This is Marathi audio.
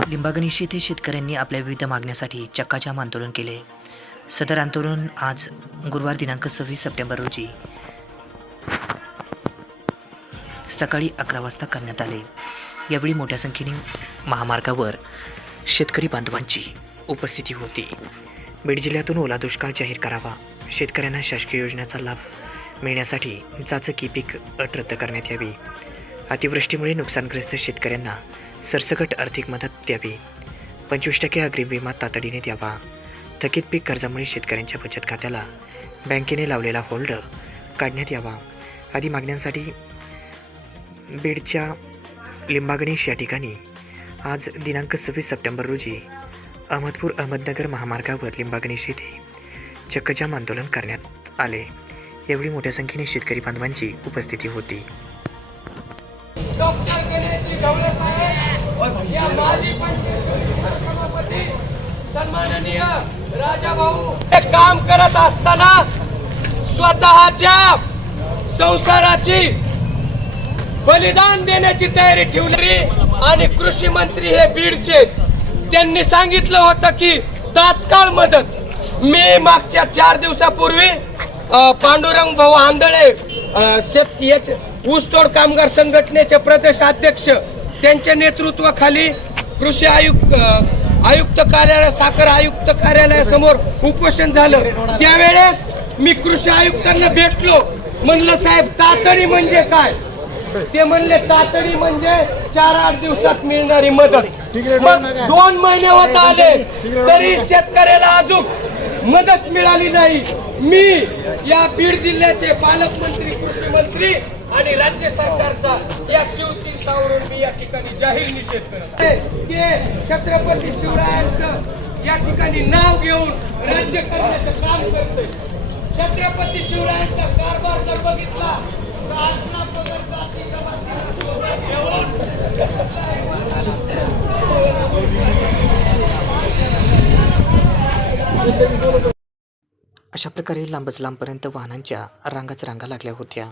लिंबागणेश येथे शेतकऱ्यांनी आपल्या विविध मागण्यासाठी चक्काजाम आंदोलन केले. सदर आंदोलन आज गुरुवार दिनांक सव्वीस सप्टेंबर रोजी सकाळी अकरा वाजता करण्यात आले. यावेळी मोठ्या संख्येने महामार्गावर शेतकरी बांधवांची उपस्थिती होती. बीड जिल्ह्यातून ओला दुष्काळ जाहीर करावा. शेतकऱ्यांना शासकीय योजनेचा लाभ मिळण्यासाठी चाचकी पीक अट रद्द करण्यात यावी. अतिवृष्टीमुळे नुकसानग्रस्त शेतकऱ्यांना सरसकट आर्थिक मदत द्यावी. पंचवीस टक्के अग्रिम विमा तातडीने द्यावा. थकीत पीक कर्जामुळे शेतकऱ्यांच्या बचत खात्याला बँकेने लावलेला होल्ड काढण्यात यावा. आदी मागण्यांसाठी बीडच्या लिंबागणेश या ठिकाणी आज दिनांक सव्वीस सप्टेंबर रोजी अहमदपूर अहमदनगर महामार्गावर लिंबागणेश येथे चक्कजाम आंदोलन करण्यात आले. एवढी मोठ्या संख्येने शेतकरी बांधवांची उपस्थिती होती. या माजी पंचायत हे काम करत असताना स्वतःच्या संसाराची बलिदान देण्याची तयारी ठेवली आणि कृषी मंत्री हे बीडचे. त्यांनी सांगितलं होतं की तात्काळ मदत. मी मागच्या चार दिवसापूर्वी पांडुरंग भाऊ आंधळे शेत याचे ऊसतोड कामगार संघटनेचे प्रदेश अध्यक्ष त्यांच्या नेतृत्वाखाली कृषी आयुक्त आयुक्त कार्यालय साखर आयुक्त कार्यालयासमोर उपोषण झालं. त्यावेळेस मी कृषी आयुक्तांना भेटलो. म्हणलं साहेब तातडी म्हणजे काय? ते म्हणले तातडी म्हणजे चार आठ दिवसात मिळणारी मदत. मग दोन महिने होत आले. तरी शेतकऱ्याला अजून मदत मिळाली नाही. मी या बीड जिल्ह्याचे पालकमंत्री कृषी मंत्री आणि राज्य सरकारचा या शिवचिंतावरून मी या ठिकाणी जाहीर निषेध करत ते छत्रपती शिवरायांचं या ठिकाणी नाव घेऊन राज्य करण्याचं काम करते छत्रपती शिवरायांचा कारभार जर बघितला अशा प्रकारे लांबच लांबपर्यंत वाहनांच्या रांगाच रांगा लागल्या होत्या.